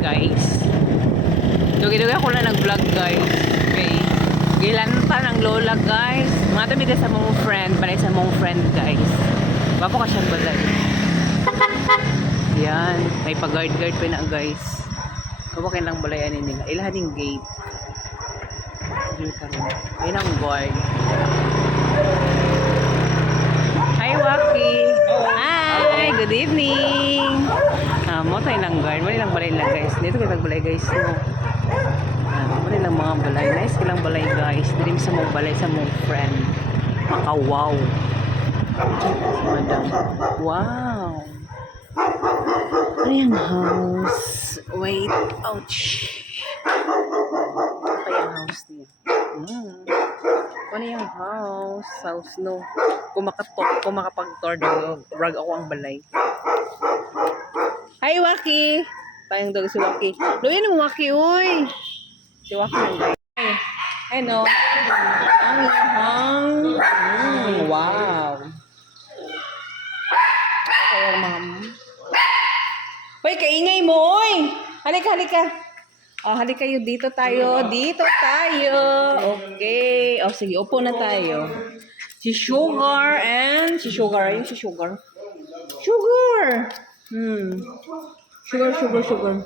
guys. Dugi-dugi ako na nag-vlog guys. Okay. Gilanta ng lola guys. Mga tabi sa mong friend. Balay sa mong friend guys. Wapo ka siyang balay. Yan. May pag-guard-guard pa na guys. Wapo kayo lang balayan nila. Ilahan yung gate. Ayun ang guard. Hi Waki. Hi. Good evening. Mo tayo lang guard. Mali lang balay lang guys. Dito kayo balay guys. No. Mali lang mga balay. Nice kilang balay guys. Dilim sa mong balay sa mong friend. Maka-wow. Madam. Wow. Ano yung house? Wait. Ouch. Ano pa yung house niya? Ano yung house? House no. Kung makapag-tour rag ako ang balay. Hi Waki! Tayong dog si Waki. Luyan mo Waki, uy! Si Waki ng guy. Ay no. Wow. Kaya ma'am. Hoy, kaingay mo, oy! Halika, halika. Oh, halika kayo. Dito tayo. Dito tayo. Okay. Oh, sige. Upo na tayo. Si Sugar and... Si Sugar. Ayun si Sugar. Sugar! Sugar.